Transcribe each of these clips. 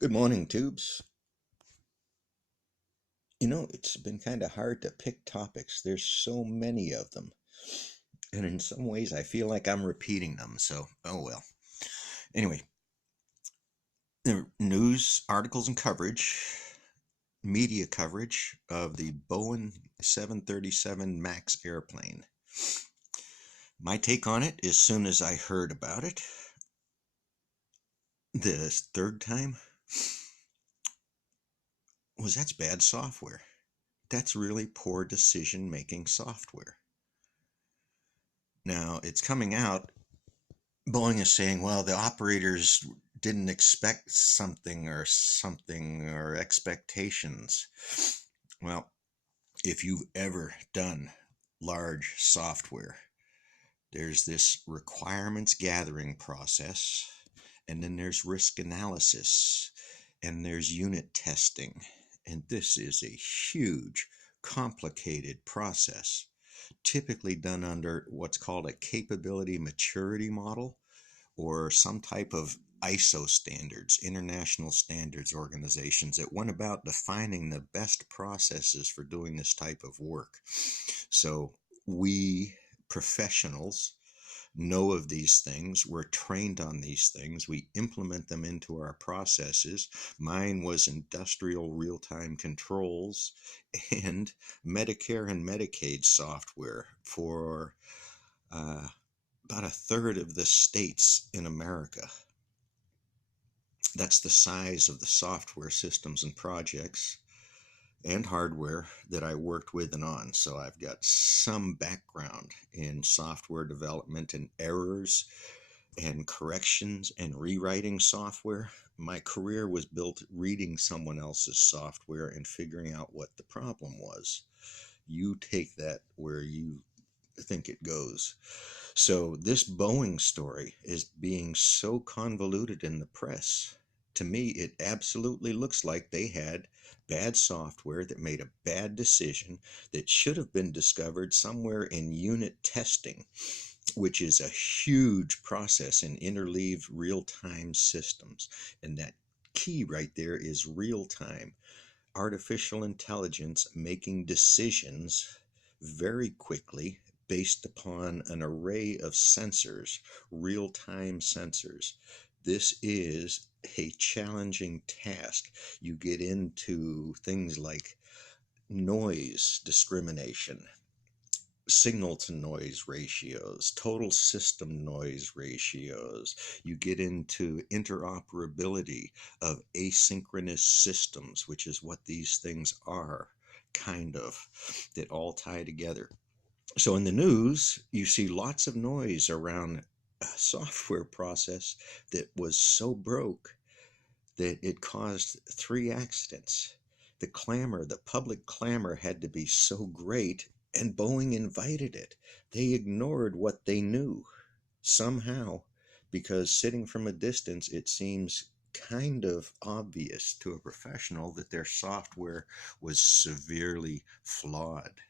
Good morning, Tubes. It's been kind of hard to pick topics. There's so many of them. And in some ways, I feel like I'm repeating them. So, oh well. Anyway, the news articles and coverage, media coverage of the Boeing 737 MAX airplane. My take on it, as soon as I heard about it, the third time, was that's bad software. That's really poor decision making software. Now, it's coming out Boeing is saying, well, the operators didn't expect something or expectations. Well, if you've ever done large software, there's this requirements gathering process, and then there's risk analysis, and there's unit testing. And this is a huge, complicated process, typically done under what's called a capability maturity model or some type of ISO standards, international standards organizations that went about defining the best processes for doing this type of work. So we professionals know of these things. We're trained on these things. We implement them into our processes. Mine was industrial real time controls and Medicare and Medicaid software for uh, about a third of the states in America. That's the size of the software systems and projects and hardware that I worked with and on. So I've got some background in software development and errors and corrections and rewriting software. My career was built reading someone else's software and figuring out what the problem was. You take that where you think it goes. So this Boeing story is being so convoluted in the press. To me, it absolutely looks like they had bad software that made a bad decision that should have been discovered somewhere in unit testing, which is a huge process in interleaved real-time systems. And that key right there is real-time. Artificial intelligence making decisions very quickly based upon an array of sensors, real time sensors. This is a challenging task. You get into things like noise discrimination, signal to noise ratios, total system noise ratios. You get into interoperability of asynchronous systems, which is what these things are, kind of, that all tie together. So in the news, you see lots of noise around a software process that was so broke that it caused 3 accidents. The public clamor had to be so great, and Boeing invited it. They ignored what they knew somehow, because sitting from a distance, it seems kind of obvious to a professional that their software was severely flawed.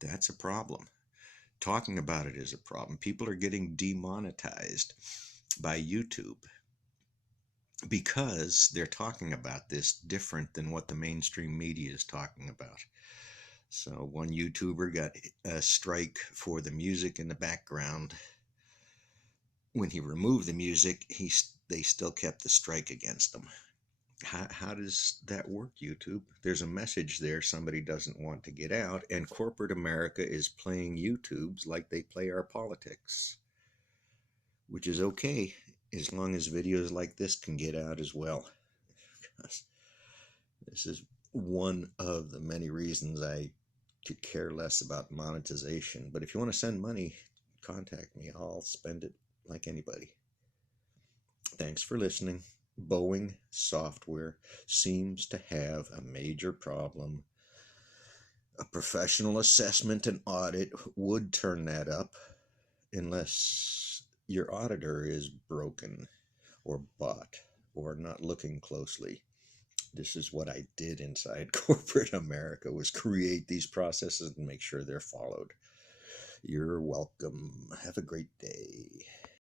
That's a problem. Talking about it is a problem. People are getting demonetized by YouTube because they're talking about this different than what the mainstream media is talking about. So one YouTuber got a strike for the music in the background. When he removed the music, they still kept the strike against him. How does that work, YouTube? There's a message there somebody doesn't want to get out, and corporate America is playing YouTubes like they play our politics, which is okay as long as videos like this can get out as well. This is one of the many reasons I could care less about monetization. But if you want to send money, contact me. I'll spend it like anybody. Thanks for listening. Boeing software seems to have a major problem. A professional assessment and audit would turn that up, unless your auditor is broken or bought or not looking closely. This is what I did inside corporate America, was create these processes and make sure they're followed. You're welcome. Have a great day.